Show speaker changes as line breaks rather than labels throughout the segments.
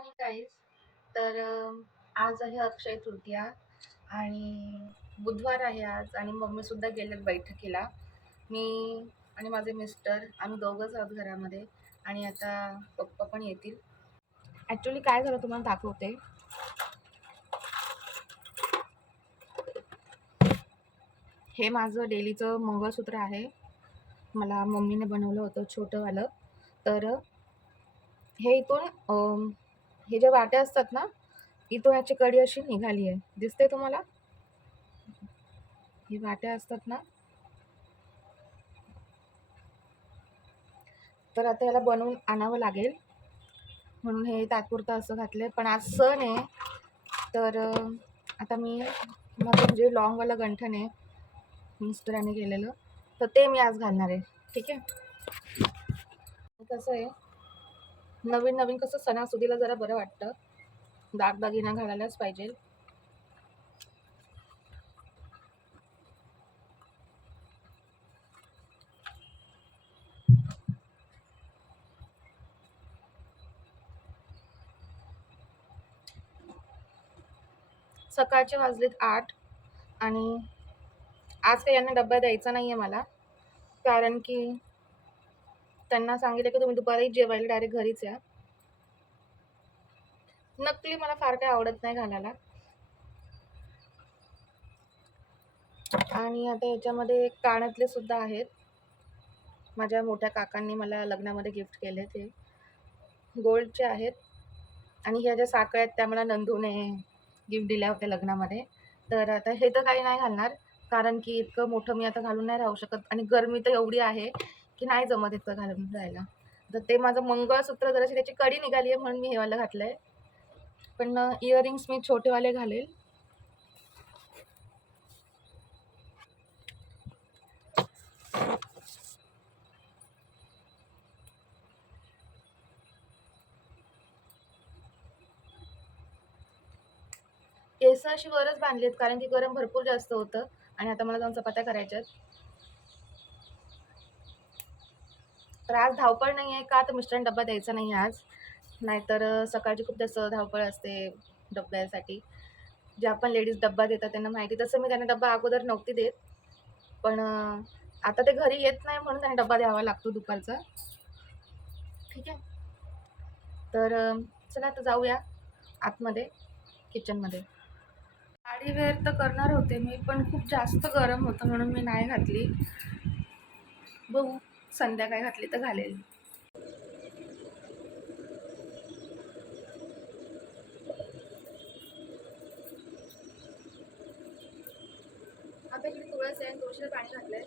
Guys तर आज आहे अक्षय तृतीया आणि बुधवार आहे आज आणि मम्मीसुद्धा गेलेत बैठकीला. मी आणि माझे मिस्टर आम्ही दोघंच आहोत घरामध्ये आणि आता पप्पा पण येतील. ॲक्च्युली काय झालं तुम्हाला दाखवते. हे माझं डेलीचं मंगळसूत्र आहे. मला मम्मीने बनवलं होतं छोटंवालं तर हे इथून हे जे वाट्या असतात ना इथून याची कडी अशी निघाली आहे. दिसते तुम्हाला? हे वाट्या असतात ना. तर आता याला बनवून आणावं लागेल. म्हणून हे तात्पुरतं असं घातलं आहे पण आज सण आहे. तर आता मी माझं म्हणजे लॉंगवालं गंठन आहे मिस्टरांनी केलेलं तर ते मी आज घालणार आहे. ठीक आहे? कसं आहे? नवीन नवीन कसं सणासुदीला जरा बरं वाटतं. दागदागिना घालायलाच पाहिजे. सकाळचे वाजलेत आठ आणि आज काही यांना डब्बा द्यायचा नाही आहे मला. कारण की त्यांना सांगितलं की तुम्ही दुपारी जेवायला डायरेक्ट घरीच या. नकली मला फार काही आवडत नाही घालायला. आणि आता याच्यामध्ये कानातले सुद्धा आहेत. माझ्या मोठ्या काकांनी मला लग्नामध्ये गिफ्ट केले ते. गोल्डचे आहेत. आणि ह्या ज्या साखळ्या आहेत त्या मला नंदूने गिफ्ट दिल्या होत्या लग्नामध्ये. तर आता हे तर काही नाही घालणार. कारण की इतकं मोठं मी आता घालून नाही राहू शकत. आणि गरमी तर एवढी आहे की नाही जमत इतकं घालून राहायला. तर ते माझं मंगळसूत्र जराशी त्याची कडी निघाली आहे म्हणून मी हेवालं घातलं आहे पण इयरिंग्स मी छोटेवाले घालेल. केस अशी वरच बांधलीत कारण की गरम भरपूर जास्त होतं. आणि आता मला जाऊन चपात्या करायच्यात. तर आज धावपळ नाही आहे का? तर मिस्टरांना डब्बा द्यायचा नाही आज. नाहीतर सकाळची खूप जास्त धावपळ असते डब्यासाठी ज्या पण लेडीज डब्बा देतात त्यांना माहिती तसं मी त्यांना डब्बा अगोदर नव्हती देत. पण आता ते घरी येत नाही म्हणून त्यांना डब्बा द्यावा लागतो दुपारचा. ठीक आहे? तर चला आता जाऊया आतमध्ये किचनमध्ये. साडी वेअर तर करणार होते मी पण खूप जास्त गरम होतं म्हणून मी नाही घातली. बघू. संध्याकाळी घातली तर घालेल. तुळस आहे तुळशीला पाणी घातलंय.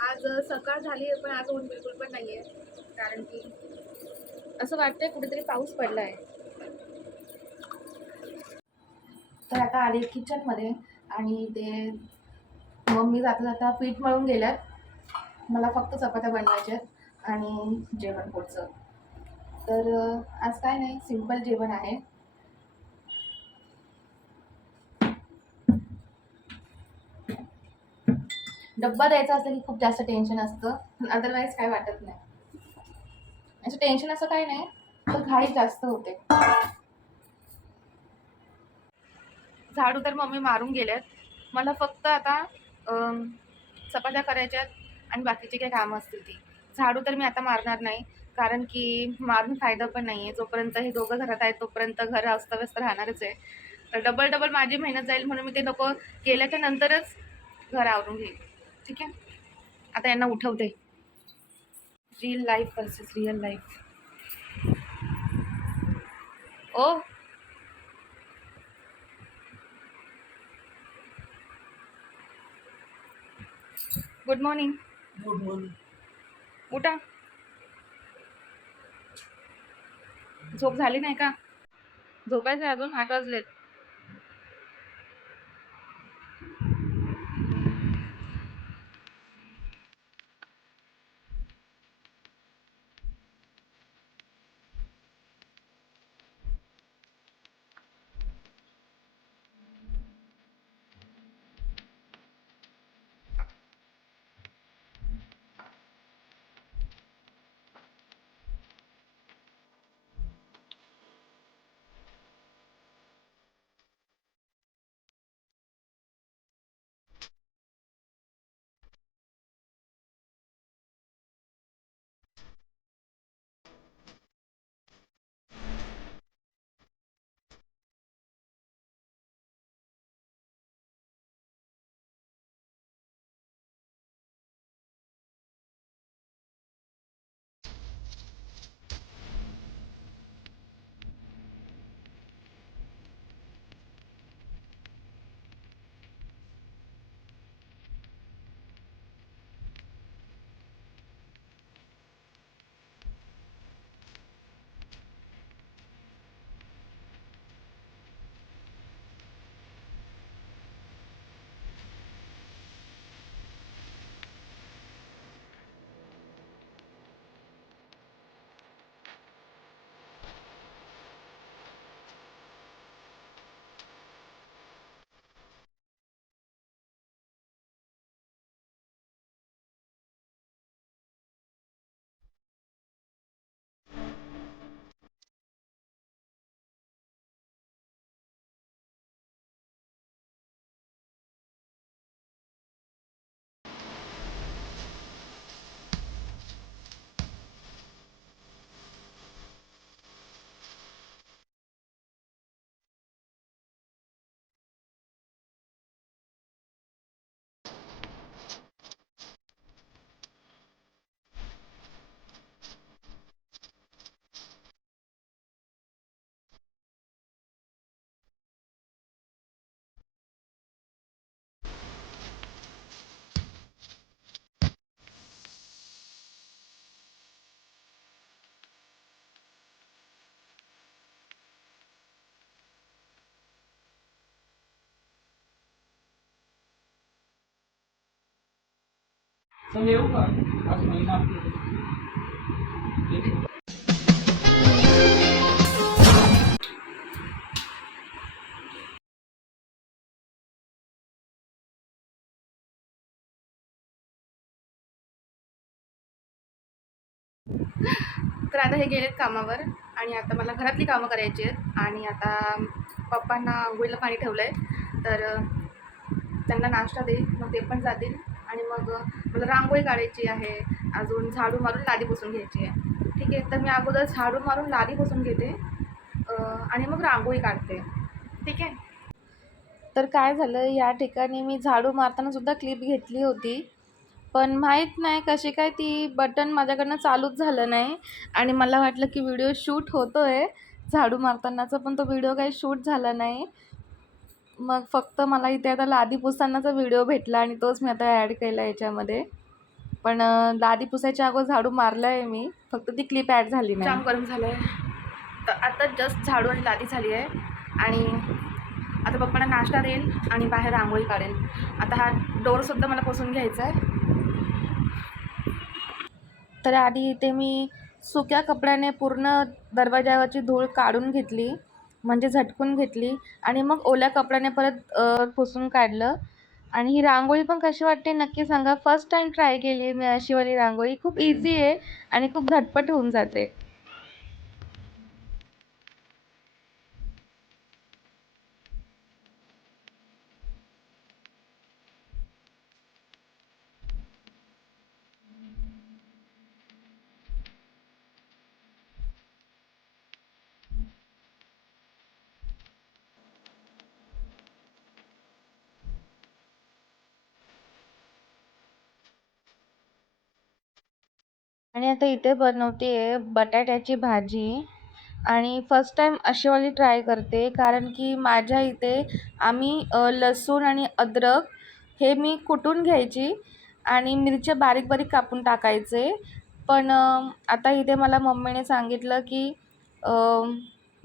आज सकाळ झाली पण आज ऊन बिलकुल पण नाही आहे कारण की असं वाटतंय कुठेतरी पाऊस पडला आहे तर आता आले किचनमध्ये आणि ते मम्मी जाता जाता पीठ मळून गेल्यात. मला फक्त चपात्या बनवायच्या आहेत आणि जेवण पुढचं. तर आज काय नाही सिंपल जेवण आहे. डब्बा द्यायचा असेल की खूप जास्त टेन्शन असतं. अदरवाईज काय वाटत नाही. असं टेन्शन असं काही नाही तर घाई जास्त होते. झाडू तर मम्मी मारून गेल्यात. मला फक्त आता चपात्या करायच्या आणि बाकीची काही कामं असतील ती. झाडू तर मी आता मारणार नाही कारण की मारून फायदा पण नाही आहे जोपर्यंत हे दोघं घरात आहेत तोपर्यंत घर अस्तव्यस्त राहणारच आहे. तर डबल डबल माझी मेहनत जाईल म्हणून मी ते नको केल्याच्या नंतरच घर आवरून घेईल. ठीक आहे? आता यांना उठवते. Real life versus real life oh good morning
good morning
उठा. झोप झाली नाही का? झोपायचं आहे अजून? आठ वाजलेत.
तर येऊ का आज महिना
तर आता हे गेलेत कामावर आणि आता मला घरातली कामं करायची आहेत आणि आता पप्पांना आंघोळीला पाणी ठेवलं आहे तर त्यांना नाश्ता देईल मग ते पण जातील. आणि मग मला रांगोळी काढायची आहे. अजून झाडू मारून लादी पुसून घ्यायची आहे. ठीक आहे तर मी अगोदर झाडू मारून लादी पुसून घेते आणि मग रांगोळी काढते. ठीक आहे? तर काय झालं या ठिकाणी मी झाडू मारतानासुद्धा क्लिप घेतली होती. पण माहीत नाही कशी काय ती बटन माझ्याकडनं चालूच झालं नाही. आणि मला वाटलं की व्हिडिओ शूट होतो आहे झाडू मारतानाचा पण तो व्हिडिओ काही शूट झाला नाही. मग फक्त मला इथे आता लादी पुसतानाचा व्हिडिओ भेटला आणि तोच मी आता ॲड केला याच्यामध्ये. पण लादी पुसायच्या अगोदर झाडू मारलं आहे मी. फक्त ती क्लिप ॲड झाली नाही. जाम गरम झालं आहे तर आता जस्ट झाडू आणि लादी झाली आहे. आणि आता पप्पांना नाश्ता देईल आणि बाहेर रांगोळी काढेल आता हा डोरसुद्धा मला पुसून घ्यायचा आहे. तर आधी इथे मी सुक्या कपड्याने पूर्ण दरवाजावरची धूळ काढून घेतली. म्हणजे झटकून घेतली आणि मग ओल्या कपड्याने परत पुसून काढलं. आणि ही रांगोळी पण कशी वाटते नक्की सांगा. फर्स्ट टाईम ट्राय केली मी अशीवाली रांगोळी. खूप इझी आहे आणि खूप झटपट होऊन जाते. आणि आता इथे बनवते आहे बटाट्याची भाजी. आणि फर्स्ट टाईम अशीवाली ट्राय करते कारण की माझ्या इथे आम्ही लसूण आणि अद्रक हे मी कुटून घ्यायची आणि मिरच्या बारीक बारीक कापून टाकायचे. पण आता इथे मला मम्मीने सांगितलं की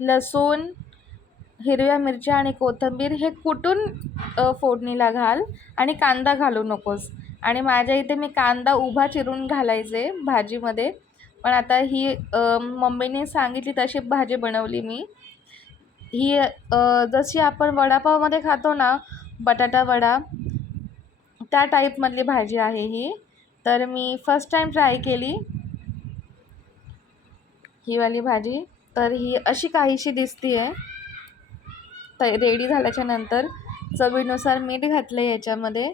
लसूण हिरव्या मिरच्या आणि कोथिंबीर हे कुटून फोडणीला घाल आणि कांदा घालू नकोस. आणि माझ्या इथे मी कांदा उभा चिरून घालायचे भाजीमध्ये. पण आता ही मम्मीने सांगितली तशी भाजी बनवली मी. ही जशी आपण वडापावमध्ये खातो ना बटाटा वडा त्या टाईपमधली भाजी आहे ही. तर मी फर्स्ट टाईम ट्राय केली ही वाली भाजी. तर ही अशी काहीशी दिसती आहे तर रेडी झाल्याच्यानंतर चवीनुसार मीठ घातलं आहे याच्यामध्ये.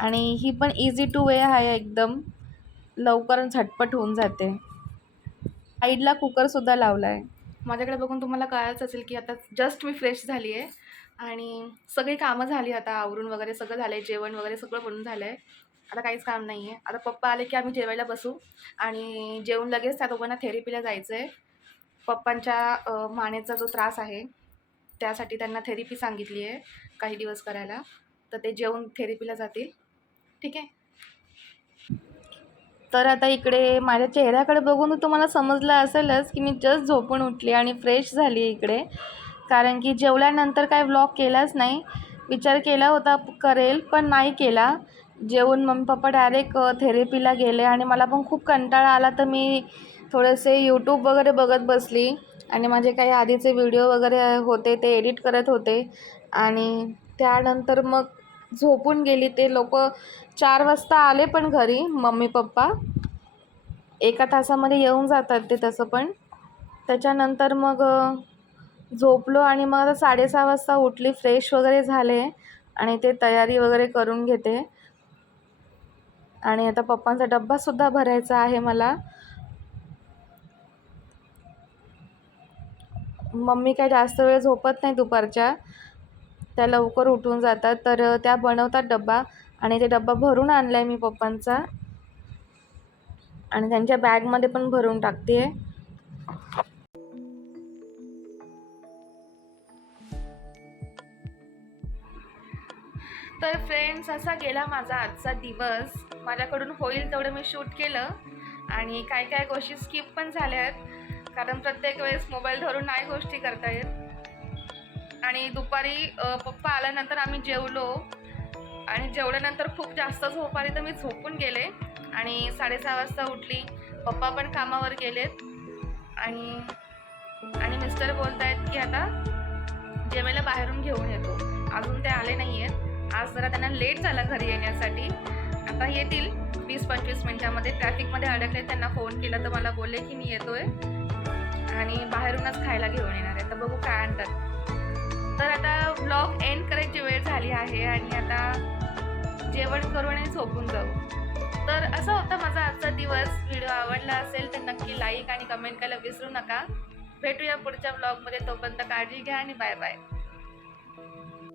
आणि ही पण इझी टू वे आहे एकदम. लवकर झटपट होऊन जाते. साईडला कुकरसुद्धा लावला आहे माझ्याकडे बघून तुम्हाला कळायचं असेल की आता जस्ट मी फ्रेश झाली आहे आणि सगळी कामं झाली आता आवरून वगैरे सगळं झालं आहे जेवण वगैरे सगळं बनून झालं आहे आता काहीच काम नाही आहे आता पप्पा आले की आम्ही जेवायला बसू. आणि जेवून लगेच त्या दोघांना थेरपीला जायचं आहे पप्पांच्या मानेचा जो त्रास आहे त्यासाठी त्यांना थेरपी सांगितली आहे काही दिवस करायला. तर ते जेवून थेरपीला जातील. ठीक आहे. तर आता इकडे माझ्या चेहऱ्याकडे बघून तुम्हाला समजलं असेलच की मी जस्ट झोपून उठली आणि फ्रेश झाली इकडे. कारण की जेवल्यानंतर काय व्लॉग केलाच नाही. विचार केला होता करेल पण नाही केला. जेवून मम्मी पप्पा डायरेक्ट थेरपीला गेले आणि मला पण खूप कंटाळा आला. तर मी थोडेसे यूट्यूब वगैरे बघत बसली आणि माझे काही आधीचे व्हिडिओ वगैरे होते ते एडिट करत होते. आणि त्यानंतर मग झोपून गेली. ते लोक चार वाजता आले पण घरी मम्मी पप्पा. एका तासामध्ये येऊन जातात ते तसं पण. त्याच्यानंतर मग झोपलो आणि मग आता साडेसहा वाजता उठली फ्रेश वगैरे झाले आणि ते तयारी वगैरे करून घेते. आणि आता पप्पांचा डब्बासुद्धा भरायचा आहे मला. मम्मी काय जास्त वेळ झोपत नाही दुपारच्या. त्या लवकर उठून जातात. तर त्या बनवतात डब्बा आणि ते डब्बा भरून आणला आहे मी पप्पांचा. आणि त्यांच्या बॅगमध्ये पण भरून टाकते आहे तर फ्रेंड्स असा गेला माझा आजचा दिवस. माझ्याकडून होईल तेवढं मी शूट केलं. आणि काय काय गोष्टी स्किप पण झाल्या आहेत कारण प्रत्येक वेळेस मोबाईल धरून नाही गोष्टी करता येत. आणि दुपारी पप्पा आल्यानंतर आम्ही जेवलो. आणि जेवल्यानंतर खूप जास्त झोप आली तर मी झोपून गेले. आणि साडेसहा वाजता उठली. पप्पा पण कामावर गेलेत. आणि आणि मिस्टर बोलत आहेत की आता जेवायला बाहेरून घेऊन येतो. अजून ते आले नाही आहेत आज जरा त्यांना लेट झाला घरी येण्यासाठी. आता येतील. वीस पंचवीस मिनटामध्ये. ट्रॅफिकमध्ये अडकले त्यांना फोन केला तर मला बोलले की मी येतोय. आणि बाहेरूनच खायला घेऊन येणार आहे. तर बघू काय आणतात. तर आता ब्लॉग एंड करायची वेळ झाली आहे आणि आता जेवण करून आणि झोपून जाऊ. तर असा होता माझा आजचा दिवस. व्हिडिओ आवडला असेल तर नक्की लाईक आणि कमेंट करायला विसरू नका. भेटूया पुढच्या ब्लॉगमध्ये तोपर्यंत काळजी घ्या आणि बाय बाय